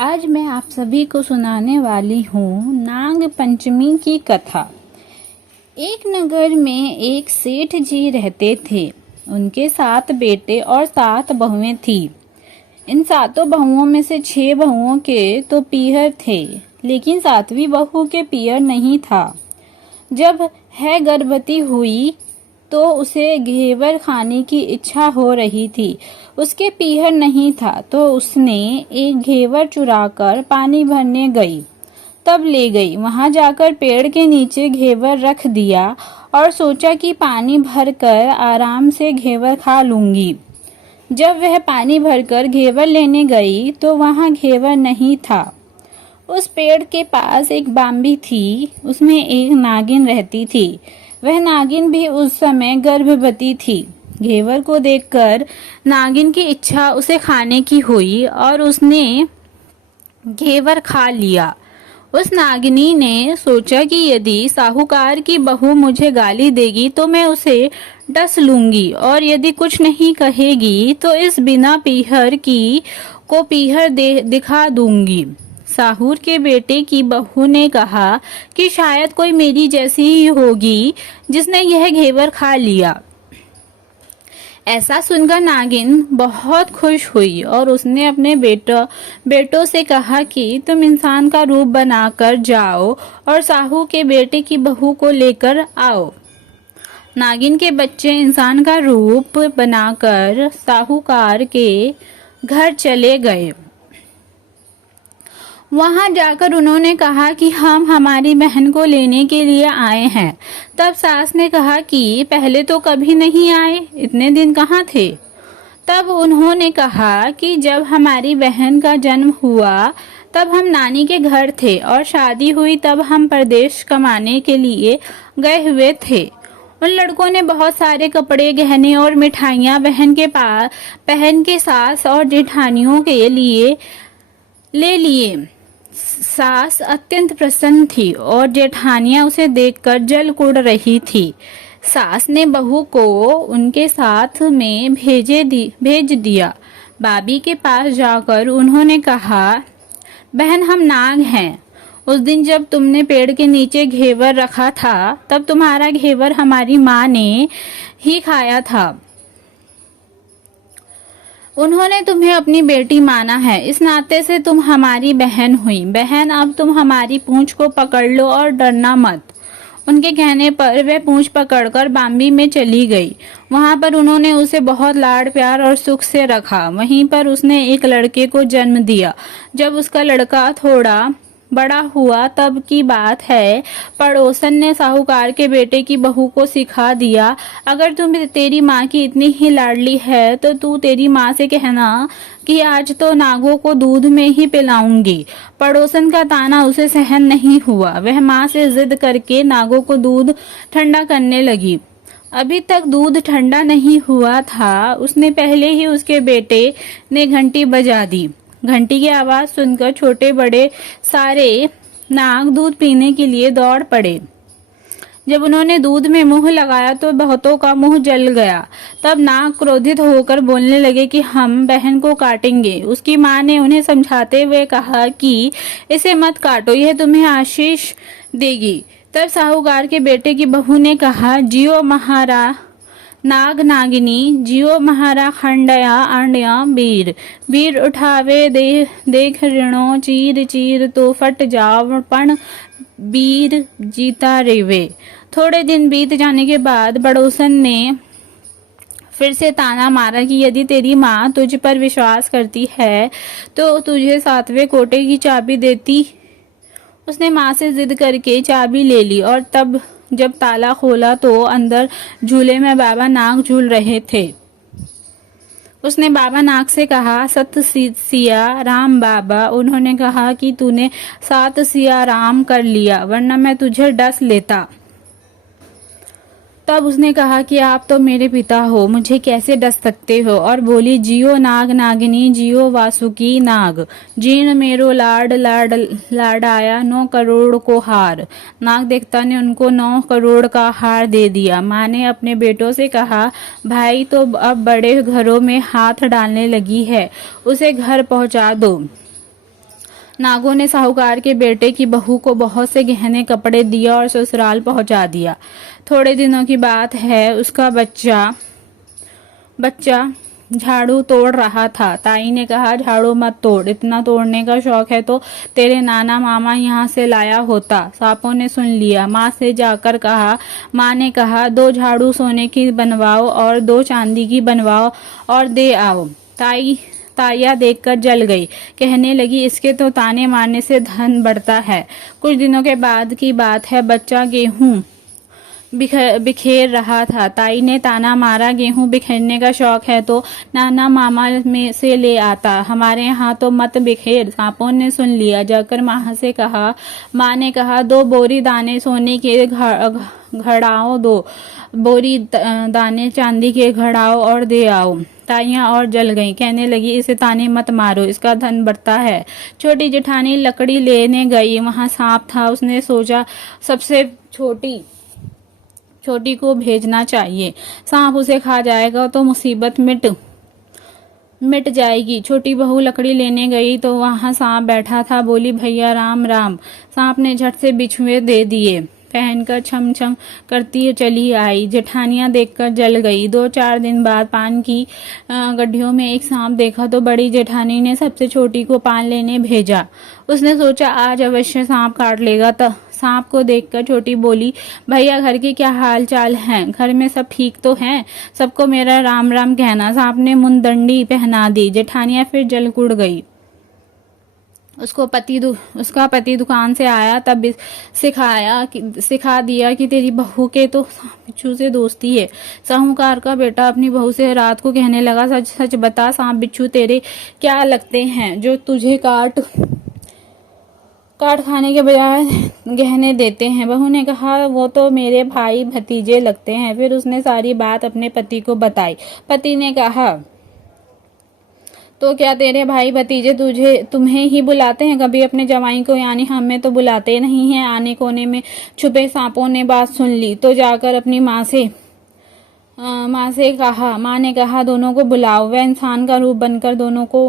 आज मैं आप सभी को सुनाने वाली हूँ नाग पंचमी की कथा। एक नगर में एक सेठ जी रहते थे। उनके 7 बेटे और 7 बहुएं थी। इन 7 बहुओं में से 6 बहुओं के तो पीहर थे, लेकिन 7वीं बहू के पीहर नहीं था। जब है गर्भवती हुई तो उसे घेवर खाने की इच्छा हो रही थी। उसके पीहर नहीं था तो उसने एक घेवर चुराकर पानी भरने गई। तब ले गई, वहां जाकर पेड़ के नीचे घेवर रख दिया और सोचा कि पानी भरकर आराम से घेवर खा लूंगी। जब वह पानी भरकर घेवर लेने गई तो वहां घेवर नहीं था। उस पेड़ के पास एक बांबी थी, उसमें एक नागिन रहती थी। वह नागिन भी उस समय गर्भवती थी। घेवर को देखकर नागिन की इच्छा उसे खाने की हुई और उसने घेवर खा लिया। उस नागिनी ने सोचा कि यदि साहूकार की बहू मुझे गाली देगी तो मैं उसे डस लूंगी, और यदि कुछ नहीं कहेगी तो इस बिना पीहर की को पीहर दिखा दूंगी। साहूर के बेटे की बहू ने कहा कि शायद कोई मेरी जैसी ही होगी जिसने यह घेवर खा लिया। ऐसा सुनकर नागिन बहुत खुश हुई और उसने अपने बेटों से कहा कि तुम इंसान का रूप बनाकर जाओ और साहू के बेटे की बहू को लेकर आओ। नागिन के बच्चे इंसान का रूप बनाकर साहूकार के घर चले गए। वहां जाकर उन्होंने कहा कि हम हमारी बहन को लेने के लिए आए हैं। तब सास ने कहा कि पहले तो कभी नहीं आए, इतने दिन कहाँ थे? तब उन्होंने कहा कि जब हमारी बहन का जन्म हुआ तब हम नानी के घर थे और शादी हुई तब हम परदेश कमाने के लिए गए हुए थे। उन लड़कों ने बहुत सारे कपड़े, गहने और मिठाइयाँ बहन के सास और जेठानियों के लिए ले लिए। सास अत्यंत प्रसन्न थी और जेठानियां उसे देखकर जल कुड़ रही थी। सास ने बहू को उनके साथ में भेज दिया। भाभी के पास जाकर उन्होंने कहा, बहन हम नाग हैं। उस दिन जब तुमने पेड़ के नीचे घेवर रखा था तब तुम्हारा घेवर हमारी माँ ने ही खाया था। उन्होंने तुम्हें अपनी बेटी माना है, इस नाते से तुम हमारी बहन हुई। बहन अब तुम हमारी पूंछ को पकड़ लो और डरना मत। उनके कहने पर वह पूंछ पकड़कर बांबी में चली गई। वहां पर उन्होंने उसे बहुत लाड़ प्यार और सुख से रखा। वहीं पर उसने एक लड़के को जन्म दिया। जब उसका लड़का थोड़ा बड़ा हुआ तब की बात है, पड़ोसन ने साहूकार के बेटे की बहू को सिखा दिया, अगर तुम तेरी माँ की इतनी ही लाडली है तो तू तेरी माँ से कहना कि आज तो नागों को दूध में ही पिलाऊंगी। पड़ोसन का ताना उसे सहन नहीं हुआ। वह माँ से जिद करके नागों को दूध ठंडा करने लगी। अभी तक दूध ठंडा नहीं हुआ था, उसने पहले ही उसके बेटे ने घंटी बजा दी। घंटी की आवाज सुनकर छोटे बड़े सारे नाग दूध पीने के लिए दौड़ पड़े। जब उन्होंने दूध में मुंह लगाया तो बहुतों का मुंह जल गया। तब नाग क्रोधित होकर बोलने लगे कि हम बहन को काटेंगे। उसकी माँ ने उन्हें समझाते हुए कहा कि इसे मत काटो, यह तुम्हें आशीष देगी। तब साहूकार के बेटे की बहू ने कहा, जियो महारा नाग नागिनी, जियो महारा खंडया अंडया वीर। वीर उठावे देख ऋणो, चीर चीर तो फट जाव पण वीर जीता रेवे। थोड़े दिन बीत जाने के बाद पड़ोसन ने फिर से ताना मारा कि यदि तेरी माँ तुझ पर विश्वास करती है तो तुझे 7वें कोटे की चाबी देती। उसने माँ से जिद करके चाबी ले ली और तब जब ताला खोला तो अंदर झूले में बाबा नाग झूल रहे थे। उसने बाबा नाग से कहा, सत सिया राम बाबा। उन्होंने कहा कि तूने 7 सिया राम कर लिया, वरना मैं तुझे डस लेता। तब उसने कहा कि आप तो मेरे पिता हो, मुझे कैसे डस सकते हो? और बोली, जियो नाग नागिनी, जियो वासुकी नाग। जीन मेरो लाडाया 9 करोड़ को हार। नाग देवता ने उनको 9 करोड़ का हार दे दिया। माँ ने अपने बेटों से कहा, भाई तो अब बड़े घरों में हाथ डालने लगी है, उसे घर पहुंचा दो। नागों ने साहूकार के बेटे की बहू को बहुत से गहने कपड़े दिए और ससुराल पहुंचा दिया। थोड़े दिनों की बात है, उसका बच्चा झाड़ू तोड़ रहा था। ताई ने कहा, झाड़ू मत तोड़, इतना तोड़ने का शौक है तो तेरे नाना मामा यहाँ से लाया होता। सांपों ने सुन लिया। माँ से जाकर कहा। माँ ने कहा, 2 झाड़ू सोने की बनवाओ और 2 चांदी की बनवाओ और दे आओ। ताइया देखकर जल गई। कहने लगी, इसके तो ताने मारने से धन बढ़ता है। कुछ दिनों के बाद की बात है, बच्चा गेहूं बिखेर रहा था। ताई ने ताना मारा, गेहूं बिखेरने का शौक है तो नाना मामा में से ले आता, हमारे यहाँ तो मत बिखेर। सांपों ने सुन लिया। जाकर माँ से कहा। माँ ने कहा, 2 बोरी दाने सोने के घड़ाओ, 2 बोरी दाने चांदी के घड़ाओ और दे आओ। ताइयां और जल गईं। कहने लगी, इसे ताने मत मारो, इसका धन बढ़ता है। छोटी जेठानी लकड़ी लेने गई। वहां सांप था। उसने सोचा, सबसे छोटी को भेजना चाहिए, सांप उसे खा जाएगा तो मुसीबत मिट जाएगी। छोटी बहू लकड़ी लेने गई तो वहां सांप बैठा था। बोली, भैया राम राम। सांप ने झट से बिछुए दे दिए, पहनकर छम छम करती चली आई। जेठानियां देखकर जल गई। 2-4 दिन बाद पान की गड्ढियों में एक सांप देखा तो बड़ी जेठानी ने सबसे छोटी को पान लेने भेजा। उसने सोचा, आज अवश्य सांप काट लेगा। सांप को देखकर छोटी बोली, भैया घर की क्या हाल चाल है? घर में सब ठीक तो हैं? सबको मेरा राम राम कहना। सांप ने मुंदंडी पहना दी। जेठानियां फिर जल कुड़ गई। उसका पति दुकान से आया, तब सिखा दिया कि तेरी बहू के तो बिच्छू से दोस्ती है। साहूकार का बेटा अपनी बहू से रात को कहने लगा, सच सच बता, सांप बिच्छू तेरे क्या लगते हैं जो तुझे काट खाने के बजाय गहने देते हैं? बहू ने कहा, वो तो मेरे भाई भतीजे लगते हैं। फिर उसने सारी बात अपने पति को बताई। पति ने कहा, तो क्या तेरे भाई भतीजे तुम्हें ही बुलाते हैं? कभी अपने जवाई को यानी हमें तो बुलाते नहीं हैं। आने कोने में छुपे सांपों ने बात सुन ली तो जाकर अपनी माँ ने कहा, दोनों को बुलाओ। वह इंसान का रूप बनकर दोनों को